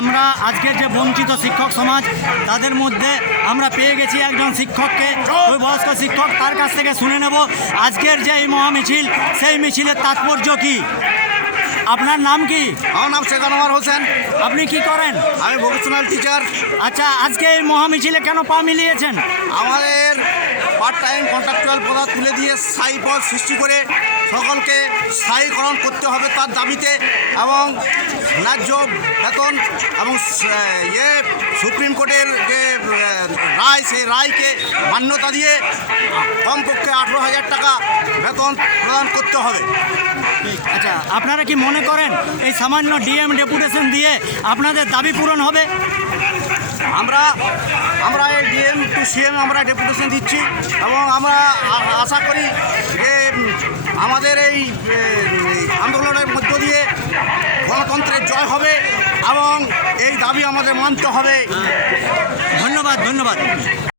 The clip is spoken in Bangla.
আমরা আজকের যে বঞ্চিত শিক্ষক সমাজ তাদের মধ্যে আমরা পেয়ে গেছি একজন শিক্ষককে, ওই বয়স্ক শিক্ষক, তার কাছ থেকে শুনে নেব আজকের যে এই মহামিছিল, সেই মিছিলের তাৎপর্য কী। আপনার নাম কি? আমার নাম শেখ আনোয়ার হোসেন। আপনি কি করেন? আমি ভোকেশনাল টিচার। আচ্ছা, আজকে এই মহামিছিলে কেন পা মিলিয়েছেন? আমাদের পার্ট টাইম কন্ট্রাকচুয়াল পদ তুলে দিয়ে স্থায়ী পদ সৃষ্টি করে সকলকে স্থায়ীকরণ করতে হবে তার দাবিতে, এবং ন্যায্য বেতন এবং সুপ্রিম কোর্টের যে রায়, সেই রায়কে মান্যতা দিয়ে কমপক্ষে 18,000 টাকা বেতন প্রদান করতে হবে। আচ্ছা, আপনারা কি মনে করেন এই সামান্য ডিএম ডেপুটেশন দিয়ে আপনাদের দাবি পূরণ হবে? আমরা এই ডিএম টু সিএম আমরা ডেপুটেশন দিচ্ছি, এবং আমরা আশা করি যে আমাদের এই আন্দোলনের মধ্য দিয়ে গণতন্ত্রের জয় হবে এবং এই দাবি আমাদের মানতে হবে। ধন্যবাদ।